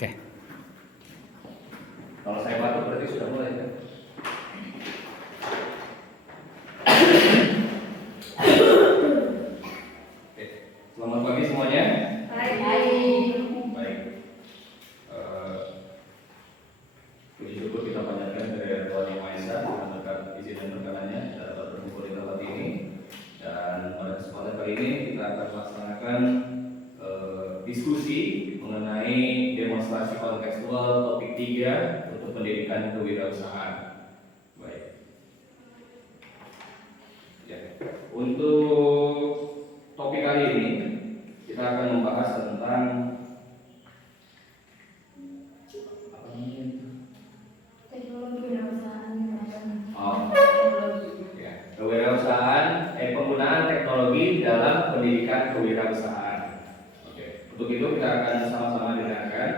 Oke. Kalau saya batuk berarti sudah mulai kan? Oke. Selamat pagi semuanya. Baik. Puji syukur kita panjatkan dari Tuhan Yang Maha Esa dengan berkat izin dan berkanannya kita dapat berkumpul di tempat ini. Dan pada kesempatan kali ini kita akan melaksanakan diskusi mengenai demonstrasi kontekstual topik 3 untuk pendidikan kewirausahaan. Baik. Ya. Untuk topik kali ini kita akan membahas tentang kewirausahaan, penggunaan teknologi dalam pendidikan kewirausahaan. Oke, untuk itu kita akan sama-sama dengarkan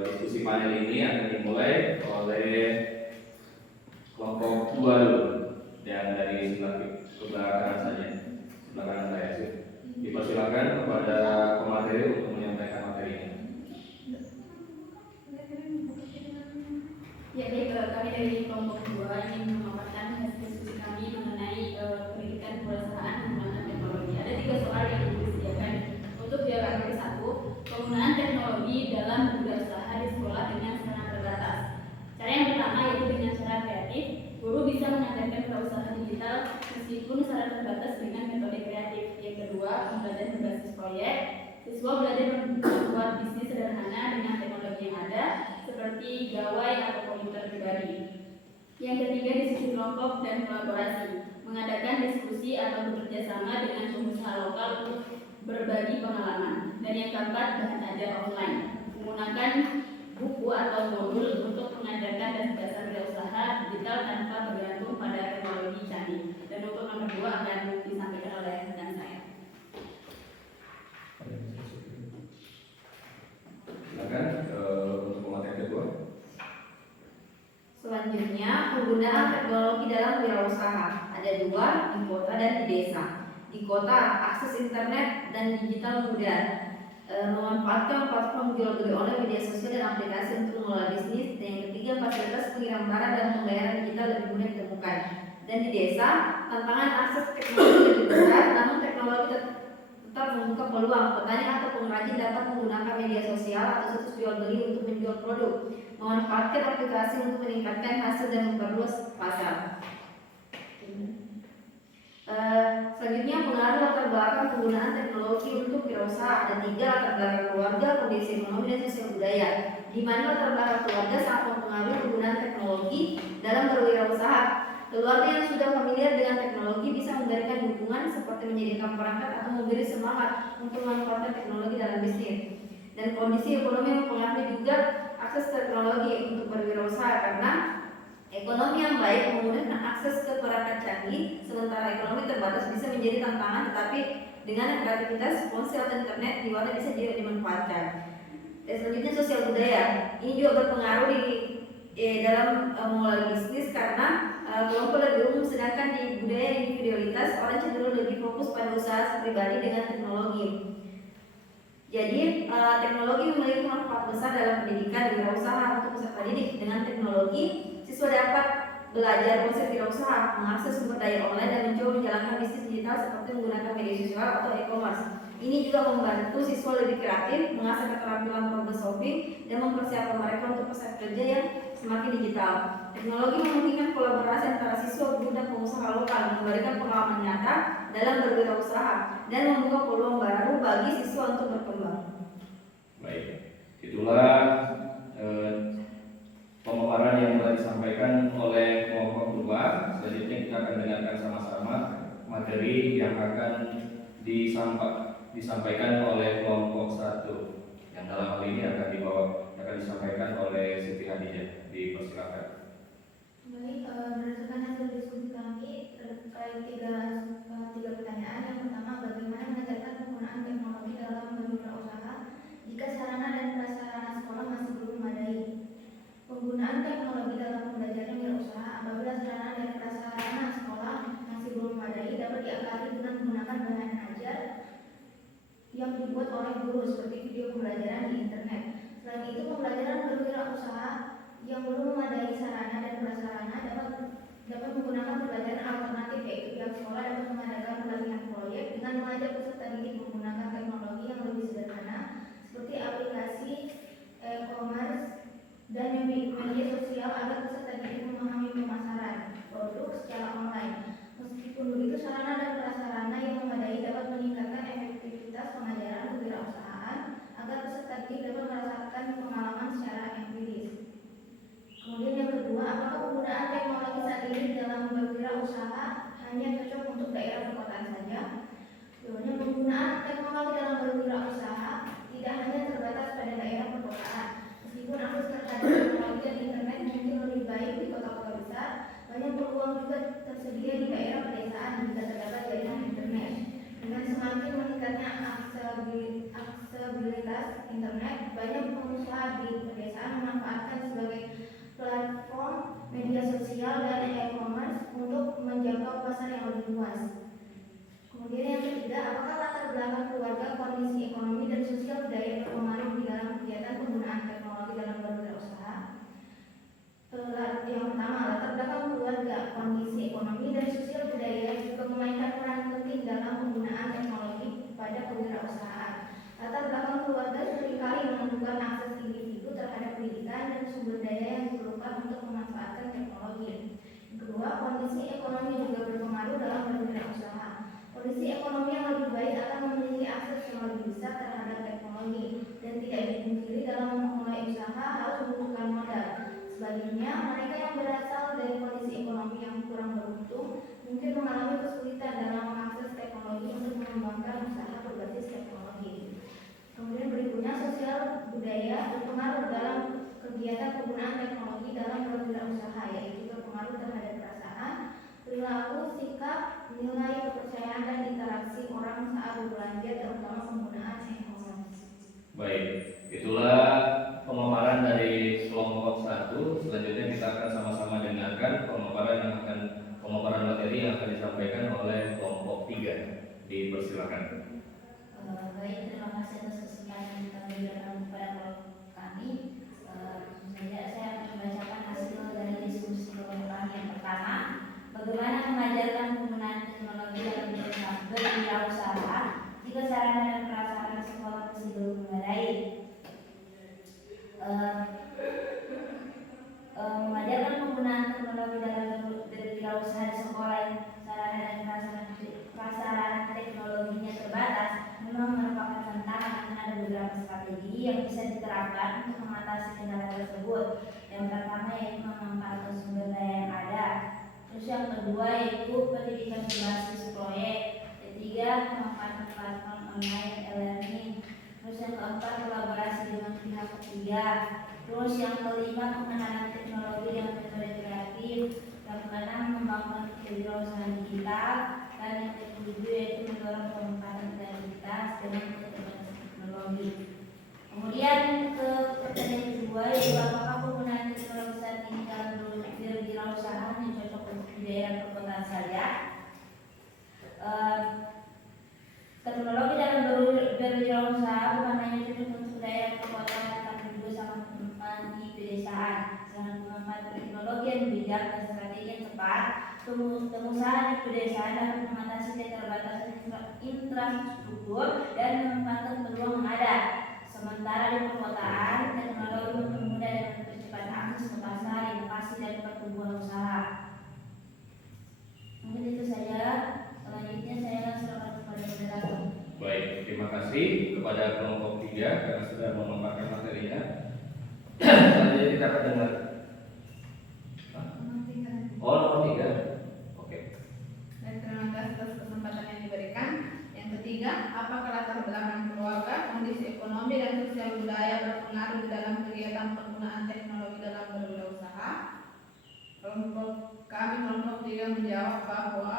diskusi panel ini akan dimulai oleh kelompok 2 dulu, dan dari sebelah kanan saja, sebelah kanan saya sih. Dipersilakan kepada pemateri untuk menyampaikan materinya. Ya baik, kami dari kelompok 2 ingin memaparkan hasil diskusi kami mengenai pendidikan kewirausahaan menggunakan teknologi. Ada 3 soal yang disediakan untuk dialog 1, penggunaan teknologi dalam berwirausaha di sekolah dengan sarana terbatas. Cara yang pertama yaitu dengan cara kreatif, guru bisa mengajarkan kewirausahaan digital meskipun secara terbatas dengan metode kreatif. Yang kedua, pembelajaran berbasis proyek. Siswa belajar membuat bisnis sederhana dengan teknologi yang ada, seperti gawai atau komputer pribadi. Yang ketiga, diskusi kelompok dan kolaborasi, mengadakan diskusi atau bekerja sama dengan pengusaha lokal untuk berbagi pengalaman. Dan yang keempat, bahan ajar online, menggunakan buku atau modul untuk mengajarkan dasar-dasar wirausaha digital tanpa bergantung pada teknologi canggih. Dan untuk nomor 2 akan disampaikan oleh rekan saya. Silakan untuk pemateri kedua. Selanjutnya, penggunaan teknologi dalam wirausaha. Ada 2, di kota dan di desa. Di kota, akses internet dan digital mudah, memanfaatkan platform jual beli online, media sosial dan aplikasi untuk mengelola bisnis. Dan yang ketiga, fasilitas pengirim barang dan pembayaran digital lebih mudah ditemukan. Dan di desa, tantangan akses teknologi lebih besar, namun teknologi tetap membuka peluang. Petani atau pengrajin dapat menggunakan media sosial atau situs jual beli untuk menjual produk, memanfaatkan aplikasi untuk meningkatkan hasil dan memperluas pasar. Selanjutnya, pengaruh latar belakang penggunaan teknologi untuk wirausaha. Ada 3, latar belakang keluarga, kondisi ekonomi dan sosial budaya. Di mana latar belakang keluarga sangat mempengaruhi penggunaan teknologi dalam berwirausaha. Keluarga yang sudah familiar dengan teknologi bisa memberikan dukungan seperti menyediakan perangkat atau memberi semangat untuk memanfaatkan teknologi dalam bisnis. Dan kondisi ekonomi mempengaruhi juga akses teknologi untuk berwirausaha, karena ekonomi yang baik memudahkan akses ke perangkat canggih, sementara ekonomi terbatas bisa menjadi tantangan, tetapi dengan kreativitas ponsel dan internet di mana bisa juga dimanfaatkan. Dan selanjutnya, sosial budaya. Ini juga berpengaruh dalam mengelola bisnis, karena kelompok lebih umum, sedangkan di budaya individualitas orang cenderung lebih fokus pada usaha pribadi dengan teknologi. Jadi teknologi memiliki manfaat besar dalam pendidikan wirausaha untuk peserta didik. Dengan teknologi, siswa dapat belajar konsep wirausaha, mengakses sumber daya online dan mencoba menjalankan bisnis digital seperti menggunakan media sosial atau e-commerce. Ini juga membantu siswa lebih kreatif, mengasah keterampilan problem solving, dan mempersiapkan mereka untuk pasar kerja yang semakin digital. Teknologi memungkinkan kolaborasi antara siswa, guru, dan pengusaha lokal, memberikan pengalaman nyata dalam berwirausaha, dan membuka peluang baru bagi siswa untuk berkembang. Baik, itulah pemaparan yang telah disampaikan oleh kelompok 2. Selanjutnya kita akan dengarkan sama-sama materi yang akan disampaikan oleh kelompok 1, yang dalam hal ini akan disampaikan oleh Siti Hadijah. Dipersilakan. Baik, berdasarkan hasil diskusi kami terkait tiga pertanyaan. Yang pertama, bagaimana mengajarkan penggunaan teknologi dalam berwirausaha jika sarana dan prasarana sekolah masih belum memadai? Penggunaan teknologi dalam pembelajaran wirausaha apabila sarana dan prasarana sekolah masih belum memadai dapat diakali dengan menggunakan bahan ajar yang dibuat oleh guru seperti video pembelajaran di internet. Selain itu, yaitu pihak sekolah dapat mengadakan pelatihan proyek dengan mengajak peserta didik menggunakan teknologi yang lebih sederhana seperti aplikasi e-commerce dan media sosial agar peserta didik memahami pemasaran produk secara online. Meskipun begitu, sarana dan prasarana yang memadai dapat meningkatkan efektivitas pengajaran kewirausahaan agar peserta didik dapat merasakan pengalaman secara empiris. Kemudian yang kedua, apakah penggunaan teknologi saat ini dalam berwirausaha hanya cocok untuk daerah perkotaan saja? Jawabannya, penggunaan teknologi dalam berwirausaha tidak hanya terbatas pada daerah perkotaan. Meskipun akses terhadap teknologi dan internet mungkin lebih baik di kota-kota besar, banyak peluang juga tersedia di daerah pedesaan jika terdapat jaringan internet. Dengan semakin meningkatnya aksesibilitas internet, banyak pengusaha di pedesaan memanfaatkan sebagai platform media sosial dan e-commerce untuk menjangkau pasar yang lebih luas. Kemudian yang ketiga, apakah latar belakang keluarga, kondisi ekonomi dan sosial budaya berpengaruh di dalam kegiatan penggunaan teknologi dalam berwirausaha? Yang pertama, latar belakang keluarga, kondisi ekonomi dan sosial budaya juga memainkan peran penting dalam penggunaan teknologi pada kewirausahaan. Latar belakang keluarga seringkali menentukan akses individu terhadap pendidikan dan sumber daya yang diperlukan untuk memanfaatkan teknologi. Yang kedua, kondisi ekonomi juga berpengaruh dalam berwirausaha. Kondisi ekonomi yang lebih baik akan memiliki akses yang lebih besar terhadap teknologi dan tidak dipungkiri dalam memulai usaha harus membutuhkan modal. Sebaliknya, mereka yang berasal dari kondisi ekonomi yang kurang beruntung mungkin mengalami kesulitan dalam mengakses teknologi untuk mengembangkan usaha berbasis teknologi. Kemudian berikutnya, sosial budaya berpengaruh dalam kegiatan penggunaan teknologi dalam berwirausaha, yaitu berpengaruh terhadap perasaan, perilaku, sikap, nilai, kepercayaan dan interaksi orang saat berbelanja, terutama penggunaan e-commerce. Baik, itulah pemaparan dari kelompok 1. Selanjutnya kita akan sama-sama dengarkan pemaparan materi yang akan disampaikan oleh kelompok 3. Dipersilakan. Baik, terima kasih atas kesempatan yang kami berikan kepada kelompok kami. Saya akan membacakan hasil dari diskusi kelompok kami yang pertama. Bagaimana mengajarkan penggunaan teknologi dalam berwirausaha jika sarana dan prasarana sekolah masih belum memadai? Mengajarkan penggunaan teknologi dalam berwirausaha di sekolah yang sarana dan prasarana teknologinya terbatas memang merupakan tantangan karena ada beberapa strategi yang bisa diterapkan untuk mengatasi kendala tersebut. Yang pertama yaitu memanfaatkan sumber daya yang ada. Terus yang kedua yaitu pendidikan berbasis proyek. Ketiga, memanfaatkan platform online e-learning. Terus yang keempat, kolaborasi dengan pihak ketiga. Terus yang kelima, pengenalan teknologi dengan metode kreatif. Yang keenam, membangun kewirausahaan digital. Dan yang ketujuh yaitu mendorong pengembangan kreativitas dengan metode teknologi. Kemudian ke pertanyaan kedua yaitu apakah penggunaan teknologi saat ini dalam berwirausaha hanya cocok untuk di daerah perkotaan saja? Teknologi dalam berwirausaha bukan hanya cocok untuk daerah perkotaan tetapi juga sangat bermanfaat di pedesaan. Dengan pemanfaatan teknologi yang bijak dan strategi yang tepat, pengusaha di pedesaan dapat mengatasi keterbatasan infrastruktur dan memanfaatkan peluang yang ada. Sementara di perkotaan, teknologi mempermudah dan mempercepat akses ke pasar, inovasi dan pertumbuhan usaha. Mungkin itu saja. Selanjutnya saya serahkan kepada moderator. Baik, terima kasih kepada kelompok 3 karena sudah memaparkan materinya. Selanjutnya kita akan dengar. Nomor 3. Oke. Dan terima kasih atas kesempatan yang diberikan. Yang ketiga, apakah latar belakang keluarga, kondisi ekonomi dan sosial budaya berpengaruh di dalam kegiatan penggunaan teknologi dalam berwirausaha? Kelompok 3 menjawab bahwa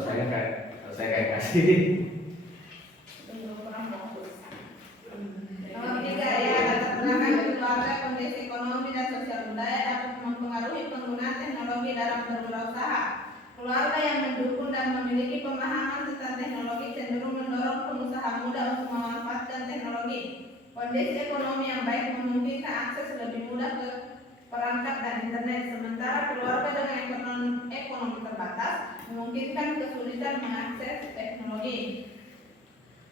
Silakan. Harus saya kasih. nomor 3 ya, latar didukung dan memiliki pemahaman tentang teknologi cenderung mendorong pengusaha muda untuk memanfaatkan teknologi. Kondisi ekonomi yang baik memungkinkan akses lebih mudah ke perangkat dan internet, sementara keluarga dengan ekonomi terbatas memungkinkan kesulitan mengakses teknologi.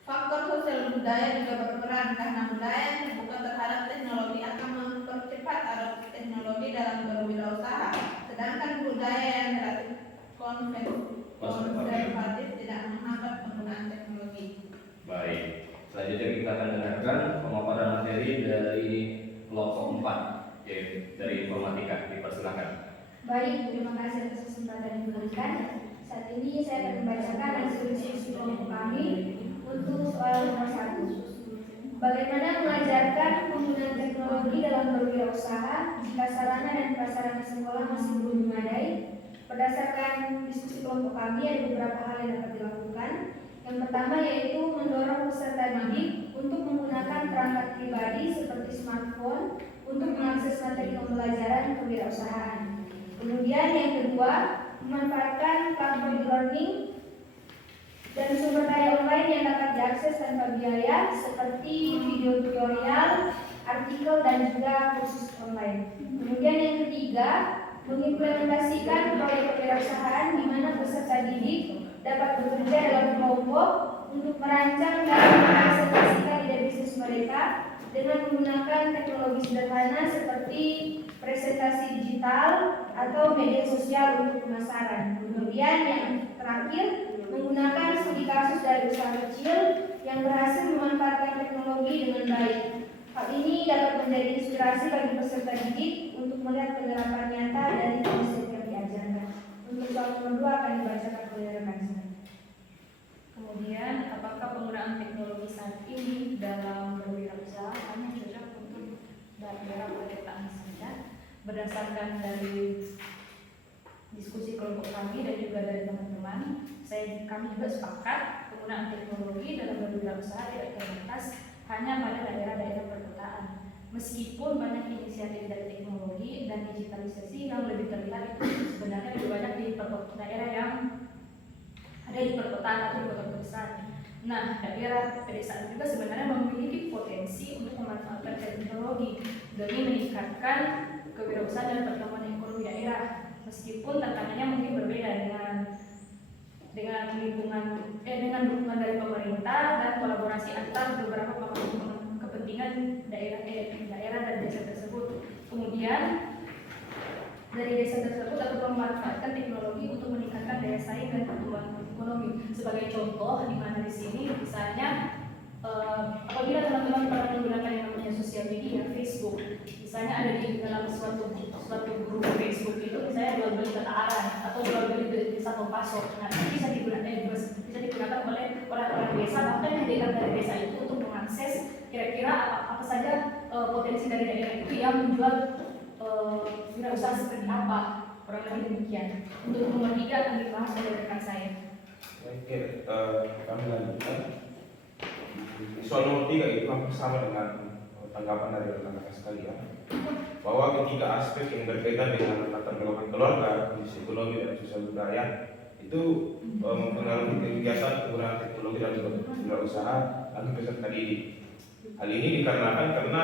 Faktor sosial budaya juga berperan karena budaya yang terbuka terhadap teknologi akan mempercepat adopsi teknologi dalam berwirausaha, sedangkan budaya yang relatif konservatif tidak menghambat penggunaan teknologi. Baik, selanjutnya kita akan dengarkan pemaparan materi dari kelompok 4, yaitu dari informatika. Dipersilakan. Baik, terima kasih atas kesempatan yang diberikan. Saat ini saya akan membacakan hasil diskusi kelompok kami untuk soal nomor 1. Bagaimana mengajarkan penggunaan teknologi dalam berwirausaha jika sarana dan prasarana sekolah masih belum memadai? Berdasarkan diskusi kelompok kami ada beberapa hal yang dapat dilakukan. Yang pertama yaitu mendorong peserta didik untuk menggunakan perangkat pribadi seperti smartphone untuk mengakses materi pembelajaran kewirausahaan. Kemudian yang kedua, memanfaatkan platform e-learning dan sumber daya online yang dapat diakses tanpa biaya seperti video tutorial, artikel, dan juga kursus online. Kemudian yang ketiga, mengimplementasikan proyek kewirausahaan di mana peserta didik dapat bekerja dalam kelompok untuk merancang dan mempresentasikan ide bisnis mereka dengan menggunakan teknologi sederhana seperti presentasi digital atau media sosial untuk pemasaran. Kemudian yang terakhir, menggunakan studi kasus dari usaha kecil yang berhasil memanfaatkan teknologi dengan baik. Hal ini dapat menjadi inspirasi bagi peserta didik untuk melihat penerapan nyata dari konsep yang diajarkan. Untuk soal nomor 2 akan dibacakan oleh rekan saya. Kemudian, apakah penggunaan teknologi saat ini dalam berwirausaha hanya cocok untuk daerah pedesaan saja? Berdasarkan dari diskusi kelompok kami dan juga dari teman-teman, kami juga sepakat penggunaan teknologi dalam berwirausaha tidak terbatas hanya pada daerah-daerah perkotaan. Meskipun banyak inisiatif dari teknologi dan digitalisasi yang lebih terlihat itu sebenarnya lebih banyak di daerah yang ada di perkotaan atau di kota besar. Nah, daerah pedesaan juga sebenarnya memiliki potensi untuk memanfaatkan teknologi demi meningkatkan kewirausahaan dan pertumbuhan ekonomi daerah. Meskipun tantangannya mungkin berbeda dengan dukungan dari pemerintah dan kolaborasi antar beberapa pemangku kepentingan daerah dan desa tersebut. Kemudian dari desa tersebut dapat memanfaatkan teknologi untuk meningkatkan daya saing dan pertumbuhan ekonomi. Sebagai contoh, di mana di sini misalnya apabila teman-teman pernah menggunakan yang namanya sosial media, Facebook, misalnya ada di dalam suatu grup Facebook itu, misalnya jual beli data arah atau jual beli di satu pasok, nah itu bisa digunakan oleh orang-orang desa, bahkan yang dekat dari desa itu untuk mengakses kira-kira apa saja potensi dari daerah itu yang menjual wirausaha seperti apa, kurang lebih demikian. Untuk nomor 3 akan dibahas oleh rekan saya. Oke, kami lanjutkan. Soal nomor 3 itu hampir sama dengan tanggapan dari rekan-rekan sekalian, bahwa ketiga aspek yang berkaitan dengan latar belakang keluarga, kondisi ekonomi dan sosial budaya itu mempengaruhi kegiatan penggunaan teknologi dalam berwirausaha bagi peserta didik. Hal ini dikarenakan karena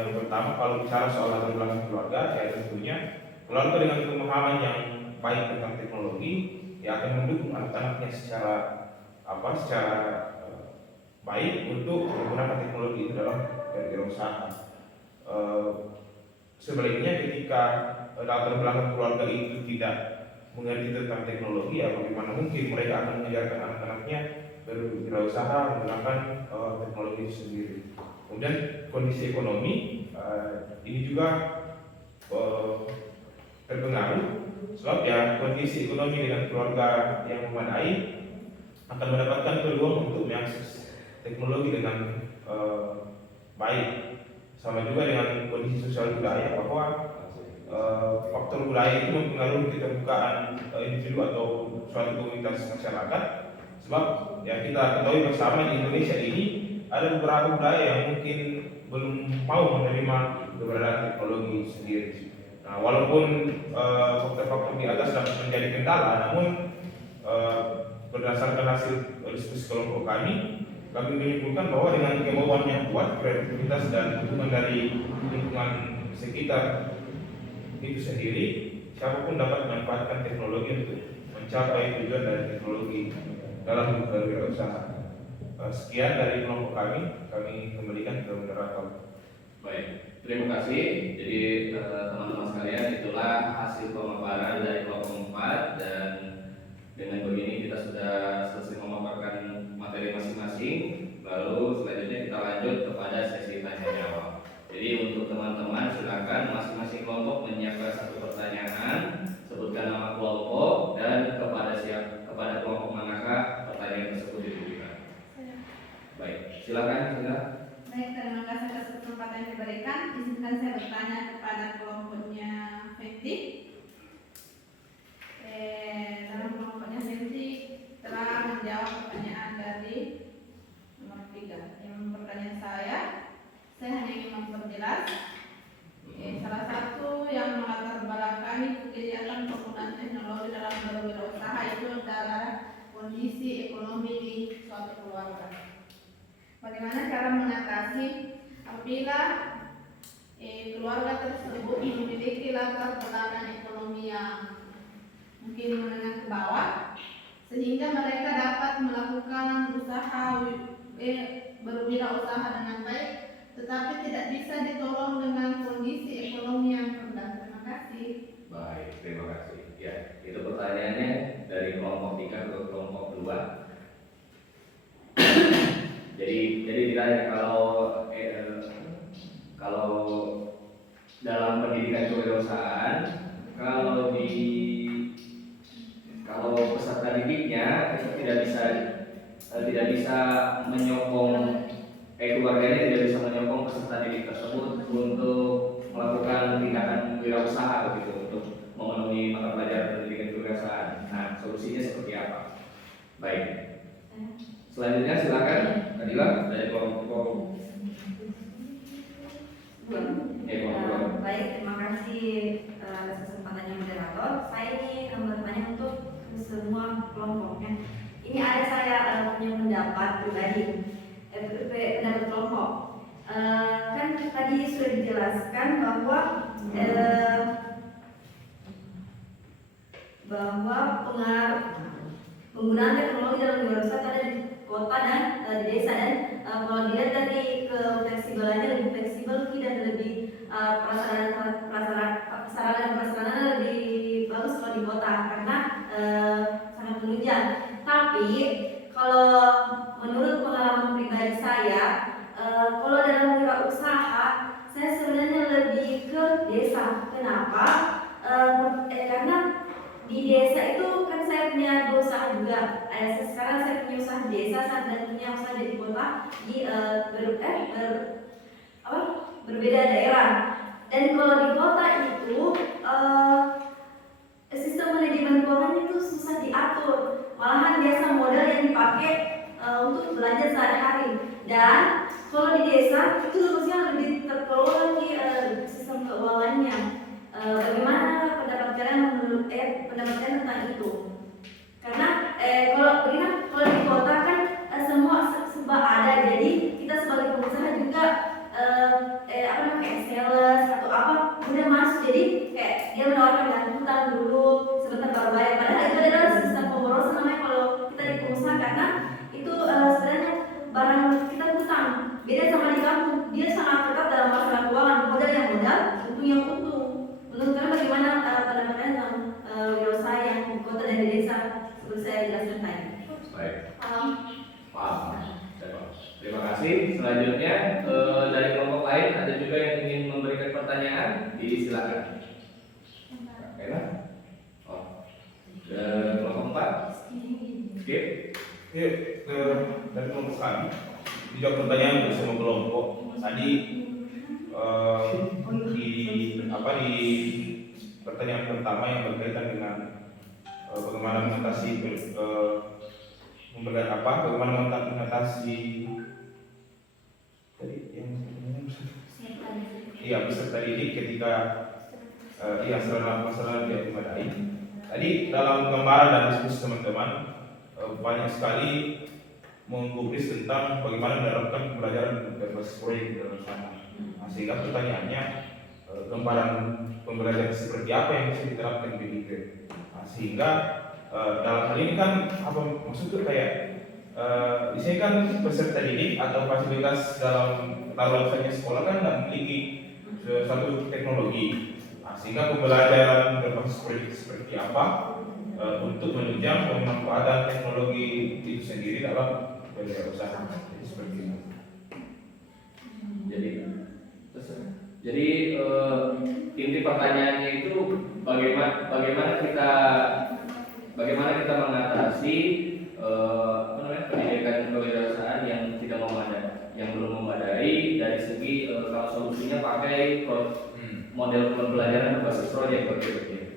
yang pertama, kalau bicara soal latar belakang keluarga, ya tentunya keluarga dengan pemahaman yang baik tentang teknologi ya akan mendukung anak-anaknya secara baik untuk menggunakan teknologi itu dalam berwirausaha. Sebaliknya ketika latar belakang keluarga itu tidak mengerti tentang teknologi, ya bagaimana mungkin mereka akan mengajarkan anak-anaknya berwirausaha menggunakan teknologi itu sendiri. Kemudian kondisi ekonomi ini juga terpengaruh, sebab ya kondisi ekonomi dengan keluarga yang memadai akan mendapatkan peluang untuk mengakses teknologi dengan baik. Sama juga dengan kondisi sosial budaya, bahwa faktor budaya itu mempengaruhi keterbukaan individu atau suatu komunitas masyarakat. Sebab ya kita ketahui bersama di Indonesia ini ada beberapa budaya yang mungkin belum mau menerima keberadaan teknologi sendiri. Nah, walaupun faktor-faktor di atas dapat menjadi kendala, namun berdasarkan hasil diskusi kelompok kami menyimpulkan bahwa dengan kemauan yang kuat, kreativitas dan dukungan dari lingkungan sekitar itu sendiri, siapapun dapat memanfaatkan teknologi untuk mencapai tujuan dari teknologi dalam berwirausaha. Sekian dari kelompok kami kembalikan ke moderator. Baik, terima kasih. Jadi teman-teman sekalian, itulah hasil pemaparan dari kelompok 4, dan dengan begini kita sudah selesai memaparkan materi masing-masing. Lalu selanjutnya kita lanjut kepada sesi tanya jawab. Jadi untuk teman-teman silakan masing-masing kelompok menyiapkan satu pertanyaan, sebutkan nama kelompok dan kepada kelompok manakah pertanyaan tersebut ditujukan. Baik, silakan. Baik, terima kasih atas kesempatan yang diberikan. Izinkan saya bertanya kepada kelompoknya Fenty. Dalam kelompoknya Fenty telah menjawab pertanyaan dari nomor 3. Yang pertanyaan saya hanya ingin memperjelas. Salah satu yang melatar belakangi kegiatan penggunaan teknologi dalam berwirausaha itu adalah kondisi ekonomi di suatu keluarga. Bagaimana cara mengatasi apabila keluarga tersebut memiliki latar belakang ekonomi yang mungkin menengah ke bawah, sehingga mereka dapat melakukan usaha berwirausaha dengan baik, tetapi tidak bisa ditolong dengan kondisi ekonomi yang rendah. Terima kasih. Baik, terima kasih. Ya, itu pertanyaannya dari kelompok 3 ke kelompok 2. Jadi ditanya kalau dalam pendidikan kewirausasahaan, kalau peserta didiknya itu tidak bisa menyokong keluarganya tidak bisa menyokong peserta didik tersebut untuk melakukan tindakan wirausaha begitu, untuk memenuhi mata pelajaran pendidikan kewirausahaan. Nah, solusinya seperti apa? Baik. Selanjutnya silakan Nadila dari kelompok. Baik, terima kasih atas kesempatannya moderator. Saya ini bertanya untuk semua kelompoknya. Ini ada saya punya pendapat pribadi, pendapat kelompok. Kan tadi sudah dijelaskan bahwa pengaruh penggunaan teknologi dalam wirausaha ada di kota dan di desa, dan kalau dilihat dari fleksibelannya lebih fleksibel dan lebih prasarana lebih bagus kalau di kota karena sangat menunjang. Tapi kalau menurut pengalaman pribadi saya, kalau dalam wirausaha saya sebenarnya lebih ke desa. Kenapa? Karena di desa itu kan saya punya usaha juga. Sekarang saya punya usaha di desa dan punya usaha di kota di berbeda daerah. Dan kalau di kota itu sistem manajemen keuangan itu susah diatur. Malahan biasa modal yang dipakai untuk belanja sehari-hari. Dan kalau di desa itu harusnya lebih terkelola lagi sistem keuangannya. Bagaimana pendapat kalian pendapat kalian tentang itu? Karena kalau di kota kan semua serba ada, jadi kita sebagai pengusaha juga sales atau apa udah masuk, jadi kayak dia menawarkan hutang dulu sebentar baru bayar. Padahal itu adalah sistem pemborosan namanya kalau kita di pengusaha, karena itu sebenarnya barang kita hutang. Beda sama di kampung, dia sangat ketat dalam masalah keuangan, modal yang modal, untung yang untung. Menurut kalian bagaimana pendapat kalian tentang wirausaha yang di kota dan di desa seperti saya jelaskan tadi? Baik. Paham. Terima kasih. Selanjutnya dari kelompok lain ada juga yang ingin memberikan pertanyaan, disilakan. Enak? Oh. Kelompok 4. Skip. Iya, dari kelompok kami dijawab pertanyaan dari semua kelompok. Tadi di pertanyaan pertama yang berkaitan dengan bagaimana mengatasi tadi yang peserta didik ketika sarana prasarana tidak memadai. Tadi dalam gambaran dan diskusi teman-teman banyak sekali menggubris tentang bagaimana menerapkan pembelajaran berbasis proyek di dalam sana. Nah, sehingga pertanyaannya gambaran pembelajaran seperti apa yang bisa diterapkan di BIPRE. Nah, sehingga dalam hal ini kan apa maksudnya kayak di sini kan peserta didik atau fasilitas dalam taruhan saja sekolah kan tidak memiliki satu teknologi. Nah, sehingga pembelajaran berbasis proyek seperti apa untuk menunjang pemanfaatan teknologi itu sendiri dalam berwirausaha. Jadi seperti itu. Jadi inti pertanyaannya itu bagaimana kita mengatasi pendidikan kewirausahaan yang tidak memadai, yang belum memadai dari segi kalau solusinya pakai model pembelajaran berbasis proyek begitu.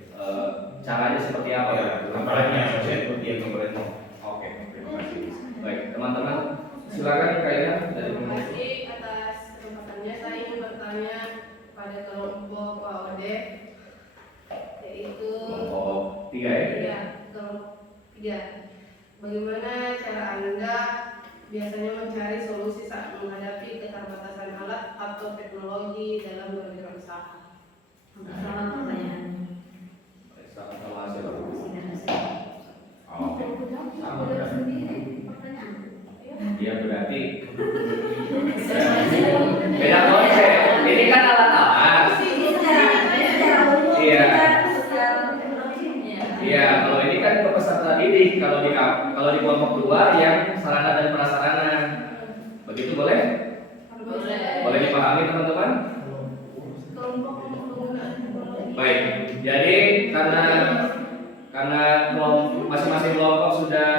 Caranya seperti apa? Ya, gambarannya saya seperti yang gambarannya. Oke, terima kasih. Baik, teman-teman, silakan kayaknya dari Terima kasih atas kesempatannya. Saya ingin bertanya pada kelompok PAOD, yaitu kelompok 3 ya. kelompok 3. Bagaimana cara Anda biasanya mencari solusi saat menghadapi keterbatasan alat atau teknologi dalam berwirausaha? Selamat pertanyaan. Sama-sama siapa? Oke. Sama berarti. Iya berarti beda konsep. Ini kan alat-alat. Iya. Iya, kalau ini kan ke peserta didik. Kalau di kelompok 2 yang sarana dan prasarana. Begitu boleh? Boleh dipahami teman-teman? Baik. Jadi karena masing-masing kelompok sudah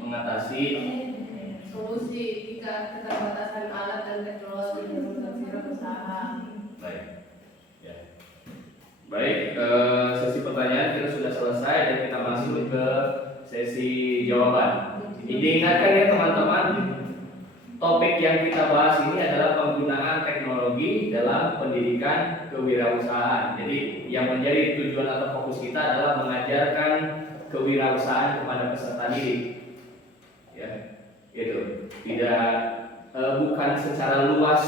mengatasi Solusi jika keterbatasan alat dan teknologi dalam berwirausaha. baik. Ya. Baik, sesi pertanyaan kita sudah selesai dan kita masuk ke sesi jawaban. Diingatkan ya teman-teman, topik yang kita bahas ini adalah penggunaan teknologi dalam pendidikan kewirausahaan. Jadi yang menjadi tujuan atau fokus kita adalah mengajarkan kewirausahaan kepada peserta didik. Ya, itu tidak bukan secara luas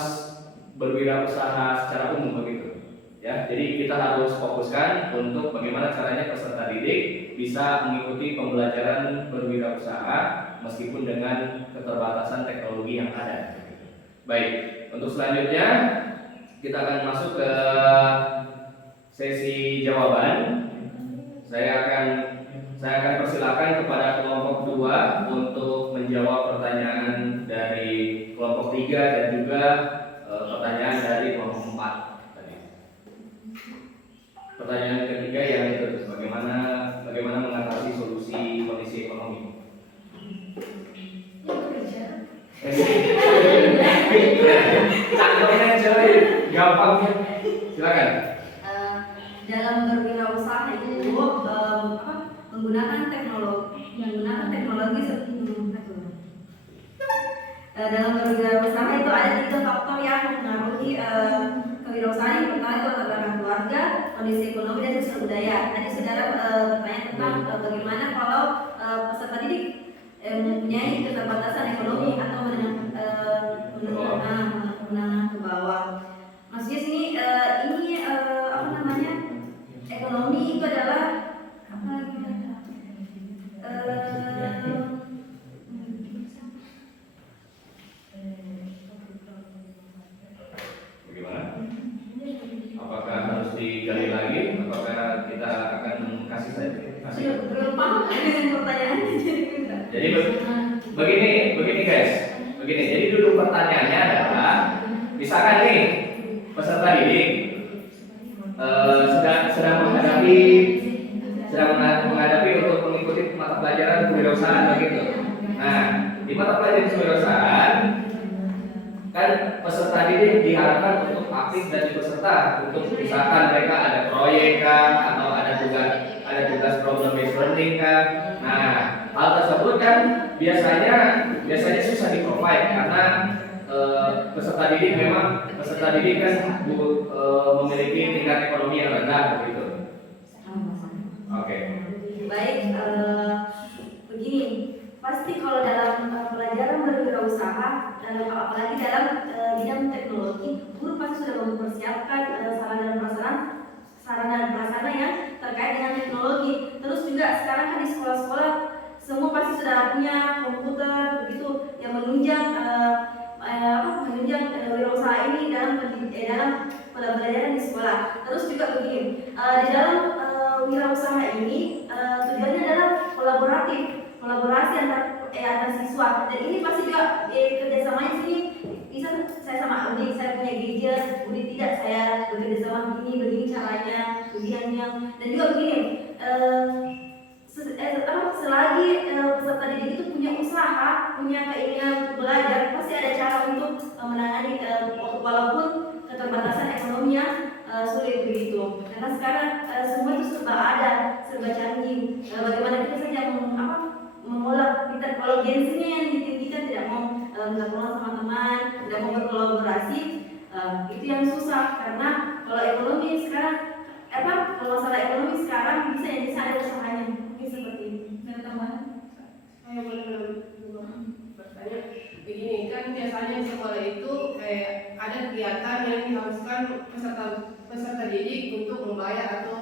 berwirausaha secara umum begitu. Ya, jadi kita harus fokuskan untuk bagaimana caranya peserta didik bisa mengikuti pembelajaran berwirausaha meskipun dengan keterbatasan teknologi yang ada. Baik, untuk selanjutnya kita akan masuk ke sesi jawaban. Saya akan persilakan kepada kelompok 2 untuk menjawab pertanyaan dari kelompok 3 dan juga pertanyaan dari kelompok 4 tadi. Pertanyaan ketiga yang itu bagaimana mengatasi solusi kondisi ekonomi. Contohnya coy, gampangnya. Silakan. Dalam berwirausaha itu menggunakan teknologi dalam berwirausaha itu ada 3 faktor yang mempengaruhi kewirausahaan. Yang pertama itu latar belakang keluarga, kondisi ekonomi dan sosial budaya. Tadi saudara bertanya tentang bagaimana kalau peserta didik mempunyai keterbatasan ekonomi atau menengah ke bawah. Maksudnya sini ini apa namanya, ekonomi itu adalah apa lagi? Bagaimana? Apakah harus digali lagi? Apakah kita akan kasih saja? Belum paham pertanyaannya Jadi begini guys, begini. Jadi dulu pertanyaannya adalah, misalkan nih peserta didik sedang menghadapi untuk mengikuti mata pelajaran kewirausahaan begitu. Nah, di mata pelajaran kewirausahaan kan peserta didik diharapkan untuk aktif dan peserta untuk misalkan mereka ada proyek kah atau ada tugas problem based learning kah. Nah, hal tersebut kan biasanya susah di provide karena peserta didik kan memiliki tingkat ekonomi yang rendah begitu. Oke. baik. Begini, pasti kalau dalam pelajaran berwirausaha, apalagi dalam bidang teknologi, guru pasti sudah mempersiapkan sarana dan prasarana yang terkait dengan teknologi. Terus juga sekarang kan di sekolah-sekolah semua pasti sudah punya komputer begitu yang menunjang wirausaha ini dalam pelajaran di sekolah. Terus juga begini, di dalam wirausaha ini tujuannya adalah kolaborasi antar siswa, dan ini pasti juga kerjasamanya sini bisa saya sama Udi, saya punya gadget, Udi tidak, saya bekerja sama begini caranya, beginiannya, dan juga begini selagi peserta didik itu punya usaha, punya keinginan untuk belajar, pasti ada cara untuk menangani walaupun keterbatasan ekonomi yang sulit begitu. Karena sekarang semua itu serba canggih. Bagaimana kita saja mengolah kita, kalau gengsinya yang ditinggikan, tidak mau minta tolong sama teman, tidak mau berkolaborasi, itu yang susah. Karena kalau ekonomi sekarang kalau masalah ekonomi sekarang bisa ada usahanya, mungkin seperti itu. Ada tambahan? Saya boleh bertanya begini, kan biasanya di sekolah itu ada kegiatan yang diharuskan peserta didik untuk membayar atau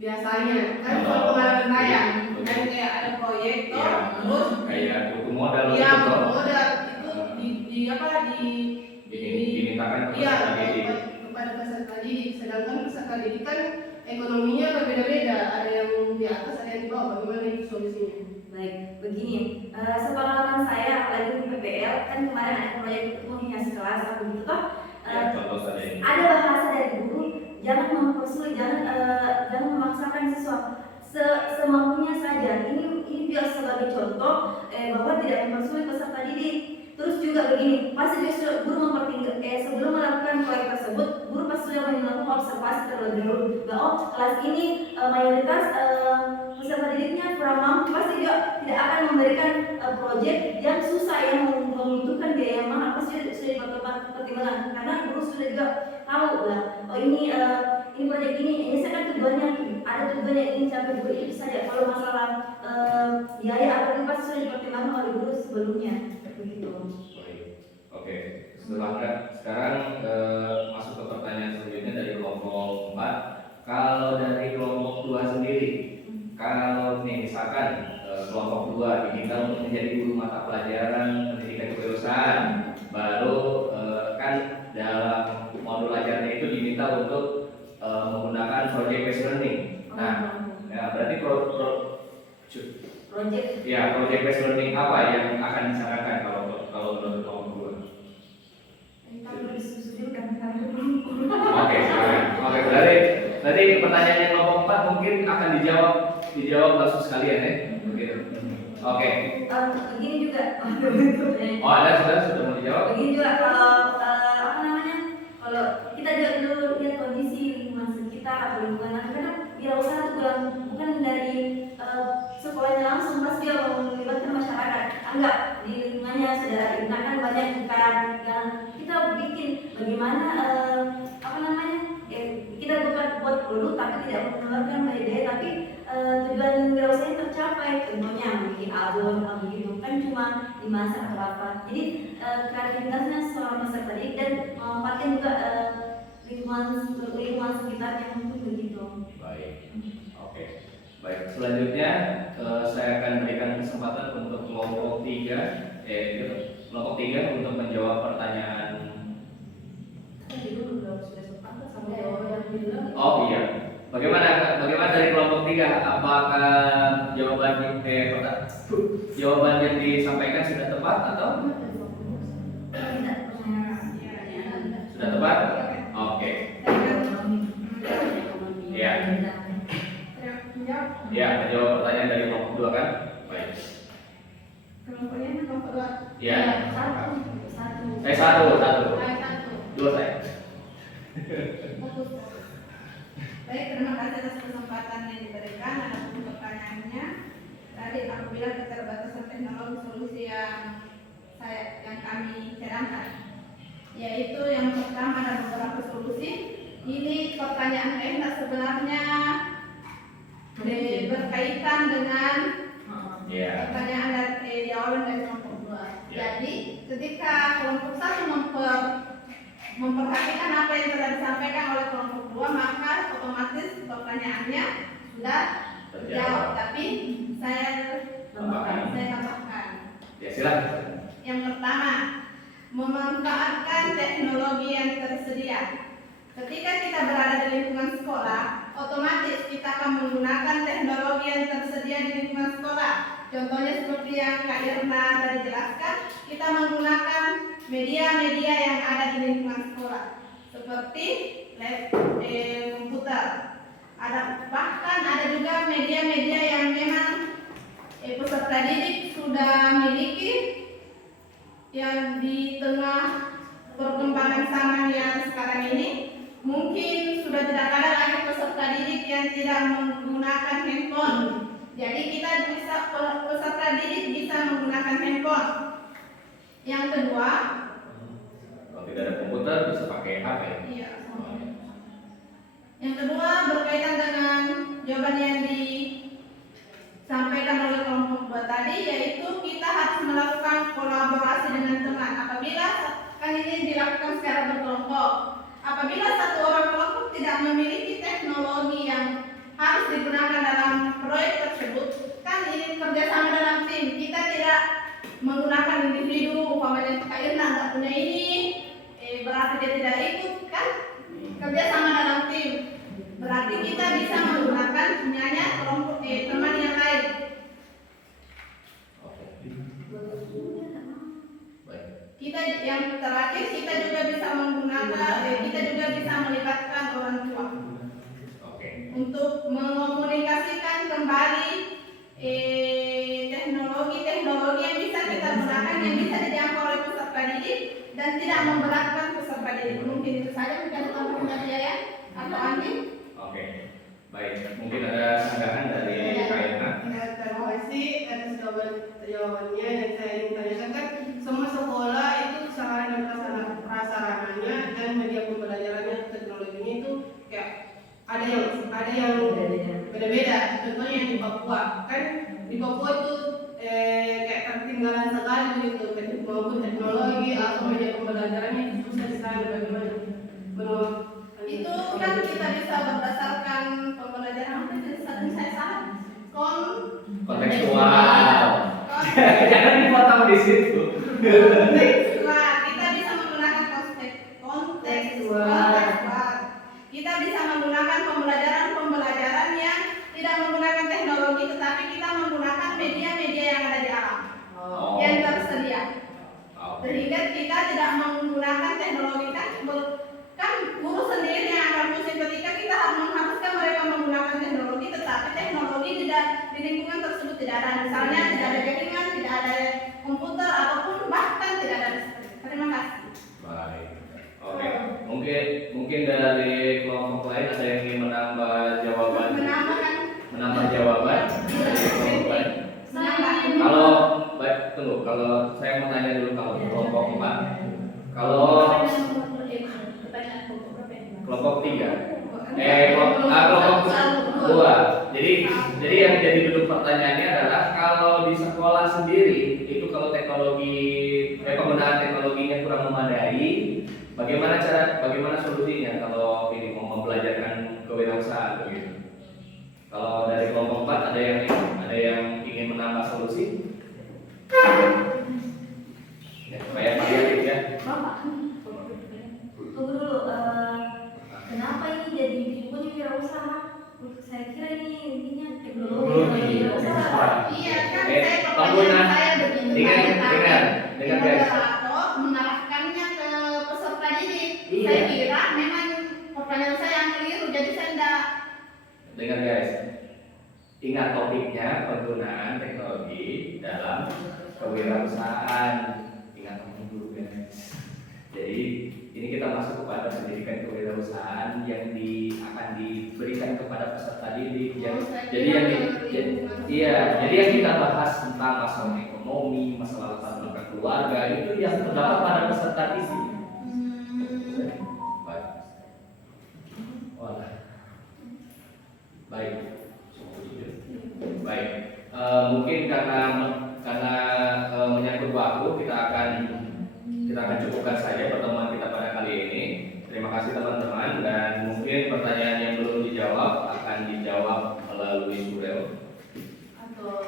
biasanya kan kalau pengalaman saya kan kayak ada proyek terus kayak buku modal dimintakan ke peserta didik. Kepada peserta didik, sedangkan peserta didik kan ekonominya berbeda-beda, ada yang di atas, ada yang di bawah. Bagaimana itu solusinya? Baik, begini, sepengalaman saya apalagi di PPL kan kemarin ada proyek menghias kelas begitu toh. Contoh saja ini. Ada bahasa dari guru, jangan mempersulit, jangan memaksakan siswa, semampunya saja. Ini juga sebagai contoh bahwa tidak mempersulit peserta didik. Terus juga begini, pasti juga guru sebelum melakukan proyek tersebut, guru pasti sudah melakukan observasi terlebih dahulu bahwa kelas ini mayoritas peserta didiknya kurang mampu, pasti juga tidak akan memberikan proyek yang susah yang membutuhkan biaya yang mahal, pasti sudah dipertimbangkan karena guru sudah juga tahu lah, ini proyek ini saya kan tujuannya ada tujuannya ini sampai guru itu saja. Kalau masalah biaya apa itu pasti sudah dipertimbangkan oleh guru sebelumnya. Begitu. Oke, sekarang masuk ke pertanyaan selanjutnya dari kelompok 4. Kalau dari kelompok 2 sendiri, kalau misalkan kelompok 2 diminta untuk menjadi guru mata pelajaran pendidikan kewirausahaan, baru kan dalam modul ajarnya itu diminta untuk menggunakan project based learning. Nah, berarti project based learning apa yang akan disarankan kalau menurut kelompok 2? Oke, berarti pertanyaan yang kelompok 4 mungkin akan dijawab langsung sekalian ya. Begitu. Oke. Begini juga. Sudah mau dijawab? Begini juga kalau kalau kita juga dulu lihat kondisi lingkungan sekitar atau lingkungan karena wirausaha itu bukan dari sekolahnya langsung, pasti dia melibatkan masyarakat. Anggap di lingkungannya sudah digunakan banyak ikan yang kita bikin bagaimana kita buat produk tapi tidak mengeluarkan biaya, tapi tujuan wirausaha tercapai, contohnya bikin album begitu kan cuma dimasak atau apa. Jadi kreativitasnya seorang peserta didik dan memanfaatkan juga lingkungan sekitar yang mungkin begitu. Baik. Oke. Baik, selanjutnya saya akan berikan kesempatan untuk kelompok 3 untuk menjawab pertanyaan. Oh iya. Bagaimana dari kelompok 3? Apakah jawaban yang disampaikan sudah tepat atau sudah tepat? Oke. Ya. Ya, menjawab pertanyaan dari kelompok 2 kan? Baik. Kelompoknya kelompok 2. Ya. Satu. 2 saya. Baik, terima kasih atas kesempatan yang diberikan. Adapun pertanyaannya, tadi apabila keterbatasan teknologi solusi yang kami ceritakan, yaitu yang pertama ada beberapa solusi. Ini pertanyaan enak sebenarnya berkaitan dengan Ya. pertanyaan dan jawaban dari kelompok 2. Ya. Jadi ketika kelompok 1 memperhatikan apa yang telah disampaikan oleh kelompok 2, maka otomatis pertanyaannya sudah terjawab. Tapi saya tambahkan. Ya, silakan. Yang pertama, memanfaatkan teknologi yang tersedia. Ketika kita berada di lingkungan sekolah, otomatis kita akan menggunakan teknologi yang tersedia di lingkungan sekolah. Contohnya seperti yang Kak Irna tadi jelaskan, kita menggunakan media-media yang ada di lingkungan sekolah, seperti komputer. Bahkan ada juga media-media yang memang peserta didik sudah miliki, yang di tengah perkembangan zaman yang sekarang ini mungkin sudah tidak ada lagi peserta didik yang tidak menggunakan handphone. Jadi peserta didik bisa menggunakan handphone. Yang kedua, Kalau tidak ada komputer bisa pakai HP. iya. Yang kedua berkaitan dengan jawaban yang disampaikan oleh kelompok 2 tadi, yaitu kita harus melakukan kolaborasi dengan teman. Apabila kan ini dilakukan secara berkelompok, apabila satu orang kelompok tidak memiliki teknologi yang harus digunakan dalam proyek tersebut, kan ini kerjasama dalam tim. Kita tidak menggunakan individu, umpamanya Kak Irna nggak punya ini, berarti dia tidak ikut, kan? Kerjasama dalam tim. Berarti kita bisa menggunakan punyanya kelompok teman yang lain. Oke. Baik. Kita yang terakhir kita juga bisa menggunakan, kita juga bisa melibatkan orang tua Oke. untuk mengomunikasikan kembali teknologi yang bisa kita gunakan, yang bisa dijangkau oleh peserta didik dan tidak memberatkan peserta didik. Mungkin itu saja, mungkin ada tambahan ya atau Andi. Oke. Baik. Mungkin ada sanggahan dari Kak Irna. Ya, terima kasih atas jawabannya. Dan saya ingin tanyakan, kan semua sekolah itu sarana dan prasarananya dan media pembelajarannya teknologinya itu kayak ada yang beda-beda. Contohnya yang di Papua, kan di Papua itu kayak tertinggalan sekali begitu, maupun teknologi atau media pembelajarannya itu susah sekali. Bagaimana menurut Itu kan kita bisa berdasarkan pembelajaran, apa tadi saya salah? Kontekstual. Jangan dipotong di situ. Kontekstual. Kita bisa menggunakan kontekstual. Kita bisa menggunakan pembelajaran yang tidak menggunakan teknologi, tetapi kita menggunakan media-media yang ada di alam, yang tersedia. Sehingga kita tidak menggunakan teknologi, kan guru sendiri yang akan pusing ketika kita mengharuskan mereka menggunakan teknologi, tetapi teknologi tidak di lingkungan tersebut tidak ada. Misalnya tidak ada jaringan, tidak ada komputer, ataupun bahkan tidak ada listrik. Terima kasih. Baik. Oke. Mungkin dari kelompok lain ada yang ingin menambah jawaban. Menambah jawaban dari kelompok lain. Kalau baik, tunggu. Kalau saya mau tanya dulu kalau kelompok 4. Kalau kelompok 3. Kelompok 2. Jadi yang jadi duduk pertanyaannya adalah kalau di sekolah sendiri itu kalau penggunaan teknologinya kurang memadai, bagaimana solusinya kalau ini mau mempelajarkan kewirausahaan begitu? Kalau dari kelompok 4 ada yang ingin menambah solusi? Ya, supaya variatif ya. Tunggu dulu, kenapa ini jadi punya wirausaha? Saya kira ini intinya teknologi wirausaha. Iya kan, Pengguna saya begini. dengan guys. Mengarahkannya ke peserta didik. Iya. Saya kira memang pertanyaan saya yang keliru, jadi saya tidak. Dengar guys, ingat topiknya penggunaan teknologi dalam kewirausahaan. Ingat topik dulu guys. Jadi ini kita masuk kepada pendidikan kewirausahaan yang akan diberikan kepada peserta didik. Jadi yang kita bahas tentang masalah ekonomi, masalah latar belakang keluarga itu yang terdapat pada peserta didik. Baik. Baik. melalui surel atau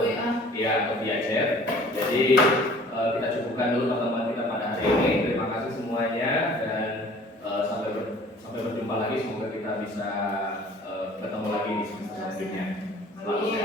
atau via chat. Jadi kita cukupkan dulu pertemuan kita pada hari ini. Terima kasih semuanya dan sampai berjumpa lagi. Semoga kita bisa ketemu lagi di semester selanjutnya. Selamat siang.